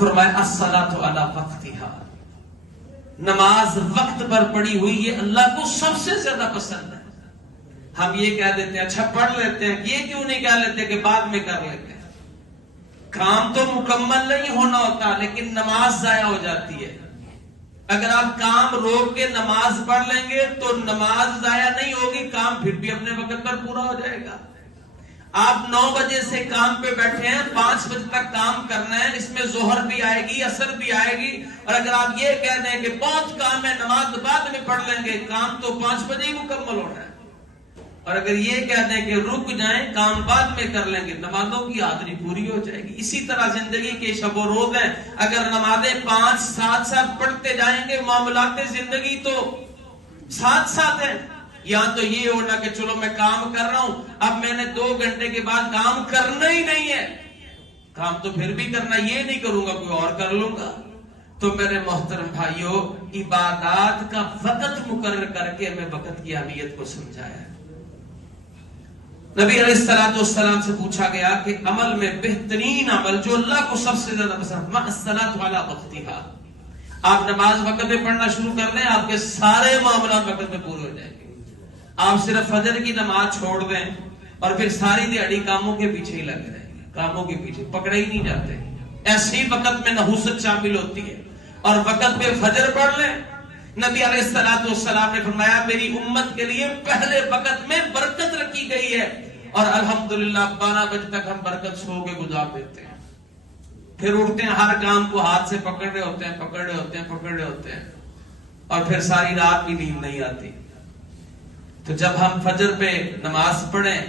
فرمایا الصلاۃ علی وقتہا، نماز وقت پر پڑھی ہوئی یہ اللہ کو سب سے زیادہ پسند ہے۔ ہم یہ کہہ دیتے ہیں اچھا پڑھ لیتے ہیں، یہ کیوں نہیں کہہ لیتے کہ بعد میں کر لیتے ہیں؟ کام تو مکمل نہیں ہونا ہوتا لیکن نماز ضائع ہو جاتی ہے۔ اگر آپ کام روک کے نماز پڑھ لیں گے تو نماز ضائع نہیں ہوگی، کام پھر بھی اپنے وقت پر پورا ہو جائے گا۔ آپ 9 بجے سے کام پہ بیٹھے ہیں، 5 بجے تک کام کرنا ہے، اس میں ظہر بھی آئے گی، عصر بھی آئے گی، اور اگر آپ یہ کہہ دیں کہ بہت کام ہے نماز بعد میں پڑھ لیں گے، کام تو 5 بجے ہی مکمل ہونا ہے۔ اور اگر یہ کہہ دیں کہ رک جائیں کام بعد میں کر لیں گے، نمازوں کی حاضری پوری ہو جائے گی۔ اسی طرح زندگی کے شب و روز ہیں، اگر نمازیں 5 ساتھ پڑھتے جائیں گے، معاملات زندگی تو ساتھ ہیں۔ یہاں تو یہ ہونا کہ چلو میں کام کر رہا ہوں، اب میں نے 2 گھنٹے کے بعد کام کرنا ہی نہیں ہے، کام تو پھر بھی کرنا، یہ نہیں کروں گا کوئی اور کر لوں گا۔ تو میرے محترم بھائیوں، عبادات کا وقت مقرر کر کے ہمیں وقت کی اہمیت کو سمجھایا ہے۔ نبی علیہ السلام سے پوچھا گیا کہ عمل میں بہترین عمل جو اللہ کو سب سے زیادہ پسند، الصلاۃ علی وقتہا، آپ نماز وقت پہ پڑھنا شروع کر دیں، آپ کے سارے معاملات وقت پہ پورے ہو جائیں گے۔ آپ صرف فجر کی نماز چھوڑ دیں اور پھر ساری دیہڑی کاموں کے پیچھے ہی لگے رہیں گے، کاموں کے پیچھے پکڑے ہی نہیں جاتے، ایسے ہی وقت میں نحوست شامل ہوتی ہے۔ اور وقت پہ فجر پڑھ لیں، نبی علیہ السلام نے فرمایا میری امت کے لیے پہلے وقت میں برکت رکھی گئی ہے، اور الحمدللہ 12 بجے تک ہم برکت سو کے گزار دیتے ہیں، پھر اٹھتے ہیں ہر کام کو ہاتھ سے پکڑ رہے ہوتے ہیں، اور پھر ساری رات بھی نیند نہیں آتی۔ تو جب ہم فجر پہ نماز پڑھیں،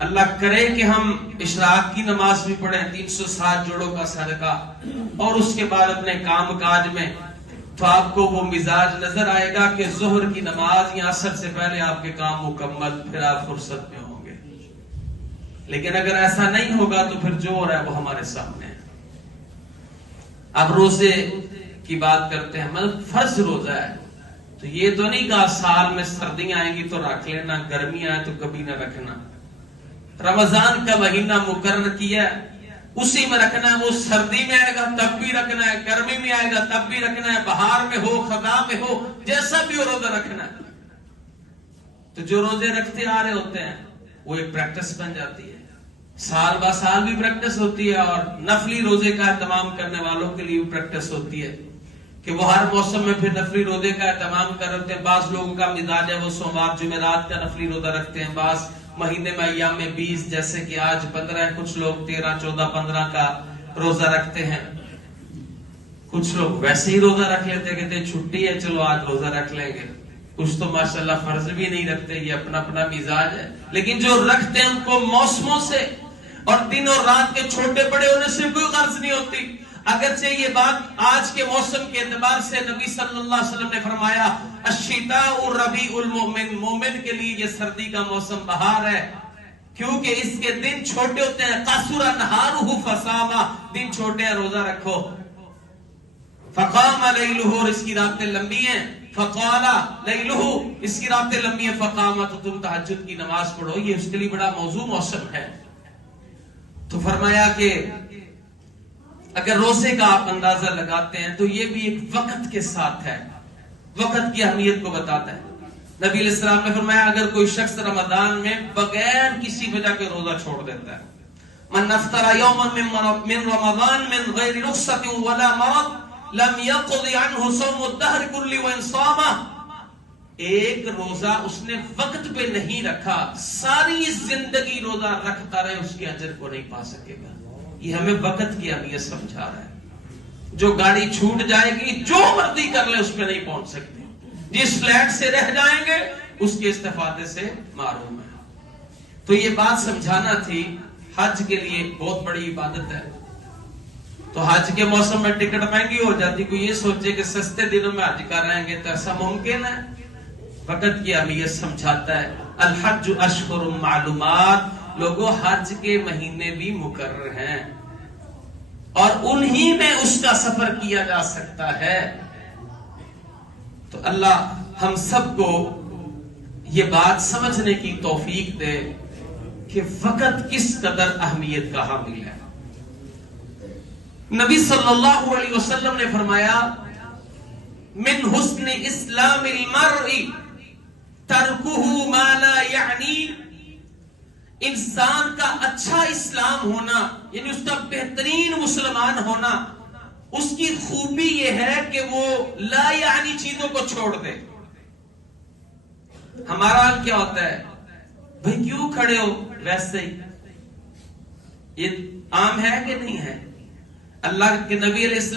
اللہ کرے کہ ہم اشراق کی نماز بھی پڑھیں 360 جوڑوں کا صدقہ، اور اس کے بعد اپنے کام کاج میں، تو آپ کو وہ مزاج نظر آئے گا کہ ظہر کی نماز یا عصر سے پہلے آپ کے کام مکمل، پھر آپ فرصت میں ہوں گے۔ لیکن اگر ایسا نہیں ہوگا تو پھر جو ہو رہا ہے وہ ہمارے سامنے ہے۔ اب روزے کی بات کرتے ہیں، مطلب فرض روزہ ہے تو یہ تو نہیں کہا سال میں سردیاں آئیں گی تو رکھ لینا، گرمیاں آئیں تو کبھی نہ رکھنا۔ رمضان کا مہینہ مقرر کیا، اسی میں رکھنا ہے، وہ سردی میں آئے گا تب بھی رکھنا ہے، گرمی میں آئے گا تب بھی رکھنا ہے، بہار میں ہو خزاں میں ہو، جیسا بھی ہو روزہ رکھنا ہے۔ تو جو روزے رکھتے آ رہے ہوتے ہیں وہ ایک پریکٹس بن جاتی ہے، سال با سال بھی پریکٹس ہوتی ہے، اور نفلی روزے کا اہتمام کرنے والوں کے لیے بھی پریکٹس ہوتی ہے کہ وہ ہر موسم میں پھر نفلی روزے کا اہتمام کرتے ہیں۔ بعض لوگوں کا مزاج ہے وہ سوموار جمعرات کا نفلی روزہ رکھتے ہیں، بعض مہینے میں ایام میں 20 جیسے کہ آج 15 ہے، کچھ لوگ 13 14 15 کا روزہ رکھتے ہیں، کچھ لوگ ویسے ہی روزہ رکھ لیتے ہیں، کہتے ہیں چھٹی ہے چلو آج روزہ رکھ لیں گے، کچھ تو ماشاءاللہ فرض بھی نہیں رکھتے، یہ اپنا اپنا مزاج ہے۔ لیکن جو رکھتے ہیں ان کو موسموں سے اور دن اور رات کے چھوٹے بڑے ہونے سے کوئی غرض نہیں ہوتی۔ اگرچہ یہ بات آج کے موسم کے اعتبار سے نبی صلی اللہ علیہ وسلم نے فرمایا الشتاء ربیع المؤمن، مومن کے لیے یہ سردی کا موسم بہار ہے، کیونکہ اس کے دن چھوٹے ہوتے ہیں۔ قصر نہارہ فصام، دن چھوٹے ہیں روزہ رکھو۔ فقام لیلہ، اور اس کی راتیں لمبی ہیں۔ فقال لیلہ، اس کی راتیں لمبی ہیں۔ فقام، تو تم تہجد کی نماز پڑھو، یہ اس کے لیے بڑا موزوں موسم ہے۔ تو فرمایا کہ اگر روزے کا آپ اندازہ لگاتے ہیں تو یہ بھی ایک وقت کے ساتھ ہے، وقت کی اہمیت کو بتاتا ہے۔ نبی علیہ السلام نے فرمایا اگر کوئی شخص رمضان میں بغیر کسی وجہ کے روزہ چھوڑ دیتا ہے، من افطر یوما من رمضان من غیر رخصت ولا مرض لم يقض عنه صوم الدهر كله وان صام، ایک روزہ اس نے وقت پہ نہیں رکھا، ساری زندگی روزہ رکھتا رہے، اس کے اجر کو نہیں پا سکے گا۔ یہ ہمیں وقت کی اہمیت سمجھا رہا ہے۔ جو گاڑی چھوٹ جائے گی جو مرضی کر لے اس پہ نہیں پہنچ سکتے، جس فلیٹ سے رہ جائیں گے اس کے استفادے سے معروم ہے۔ تو یہ بات سمجھانا تھی، حج کے لیے بہت بڑی عبادت ہے۔ تو حج کے موسم میں ٹکٹ مہنگی ہو جاتی، کوئی یہ سوچے کہ سستے دنوں میں حج کر رہیں گے تو ایسا ممکن ہے؟ وقت کی اہمیت سمجھاتا ہے۔ الحج اشہر معلومات، لوگوں حج کے مہینے بھی مقرر ہیں اور انہی میں اس کا سفر کیا جا سکتا ہے۔ تو اللہ ہم سب کو یہ بات سمجھنے کی توفیق دے کہ وقت کس قدر اہمیت کا حامل ہے۔ نبی صلی اللہ علیہ وسلم نے فرمایا من حسن اسلام المرء ترکہ ما لا یعنی، انسان کا اچھا اسلام ہونا یعنی اس کا بہترین مسلمان ہونا، اس کی خوبی یہ ہے کہ وہ لا یعنی چیزوں کو چھوڑ دے۔ ہمارا حال کیا ہوتا ہے؟ بھئی کیوں کھڑے ہو؟ ویسے ہی۔ یہ عام ہے کہ نہیں ہے؟ اللہ کے نبی علیہ السلام